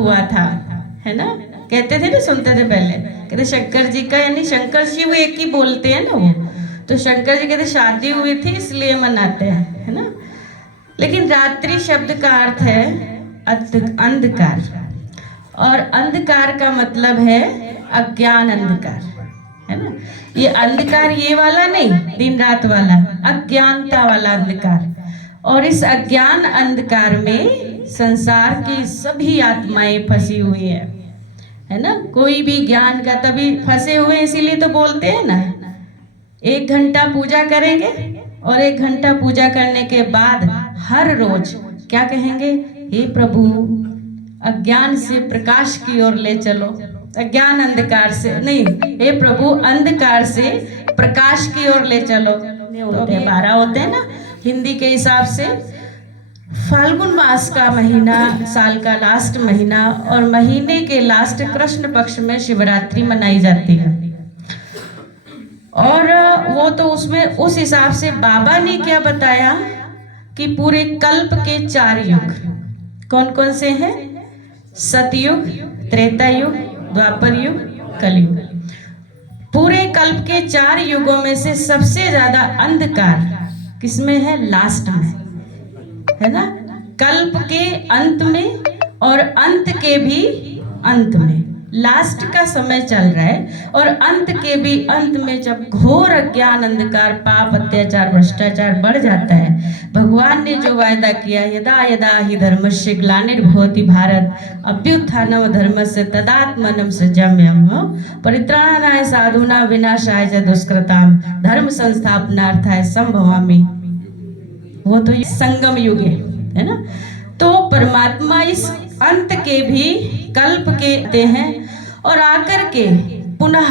हुआ था, है ना। कहते थे ना, सुनते थे पहले, कहते शंकर जी का, यानी शंकर शिव एक ही बोलते हैं ना वो। तो शंकर जी कहते शादी हुई थी इसलिए मनाते हैं, है ना। लेकिन रात्रि शब्द का अर्थ है अंधकार, और अंधकार का मतलब है अज्ञान अंधकार, है ना। ये अंधकार ये वाला नहीं, दिन रात वाला, अज्ञानता वाला अंधकार। और इस अज्ञान अंधकार में संसार की सभी आत्माएं फंसी हुई है ना। कोई भी ज्ञान का, तभी फंसे हुए इसीलिए तो बोलते हैं ना, 1 घंटा पूजा करेंगे और 1 घंटा पूजा करने के बाद हर रोज क्या कहेंगे, हे प्रभु अज्ञान से प्रकाश की ओर ले चलो, अज्ञान अंधकार से नहीं, हे प्रभु अंधकार से प्रकाश की ओर ले चलो। तो 12 होते हैं ना हिंदी के हिसाब से। फाल्गुन मास का महीना, साल का लास्ट महीना, और महीने के लास्ट कृष्ण पक्ष में शिवरात्रि मनाई जाती है। और वो तो उसमें उस हिसाब से बाबा ने क्या बताया कि पूरे कल्प के 4 युग कौन कौन से हैं, सतयुग, त्रेता युग, द्वापर युग, कलयुग। पूरे कल्प के 4 युगों में से सबसे ज्यादा अंधकार किसमें है, लास्ट में, है ना। कल्प के अंत में और अंत के भी अंत में, लास्ट का समय चल रहा है, और अंत के भी अंत में जब घोर अज्ञान अंधकार, पाप, अत्याचार, भ्रष्टाचार बढ़ जाता है, भगवान ने जो वायदा किया, यदा यदा हि धर्मस्य ग्लानिर्भवति भारत अभ्युत्थानम धर्मस्य तदात्मनं सृजाम्यहम् परित्राणाय साधूनां विनाशाय च दुष्कृतां धर्म संस्थापनार्थाय संभवामि। वो तो ये संगम युग है ना। तो परमात्मा इस अंत के भी कल्प के आते हैं और आकर के पुनः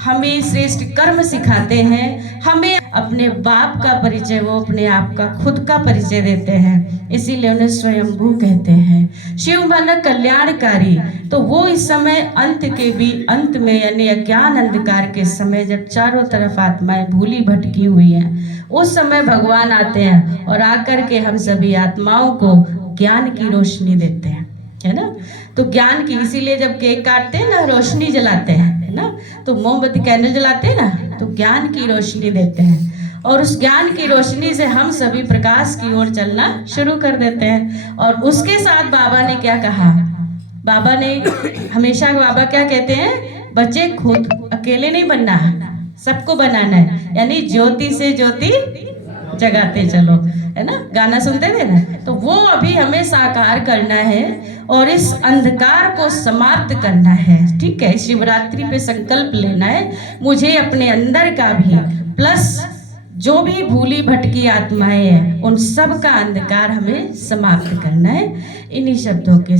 हमें श्रेष्ठ कर्म सिखाते हैं, हमें अपने बाप का परिचय, वो अपने आप का खुद का परिचय देते हैं, इसीलिए उन्हें स्वयंभू कहते हैं। शिव माना कल्याणकारी। तो वो इस समय अंत के भी अंत में, यानी अज्ञान अंधकार के समय, जब चारों तरफ आत्माएं भूली भटकी हुई हैं, उस समय भगवान आते हैं और आकर के हम सभी आत्माओं को ज्ञान की रोशनी देते हैं, है ना। तो ज्ञान की, इसीलिए जब केक काटते हैं ना, रोशनी जलाते हैं, है ना। तो मोमबत्ती, कैंडल जलाते हैं ना, तो ज्ञान की रोशनी देते हैं, और उस ज्ञान की रोशनी से हम सभी प्रकाश की ओर चलना शुरू कर देते हैं। और उसके साथ बाबा ने क्या कहा, बाबा ने हमेशा, बाबा क्या कहते हैं, बच्चे खुद अकेले नहीं बनना है, सबको बनाना है, यानी ज्योति से ज्योति जगाते चलो, है ना, गाना सुनते थे ना। तो वो अभी हमें साकार करना है और इस अंधकार को समाप्त करना है, ठीक है। शिवरात्रि पे संकल्प लेना है, मुझे अपने अंदर का भी प्लस जो भी भूली भटकी आत्माएं हैं उन सब का अंधकार हमें समाप्त करना है। इन्हीं शब्दों के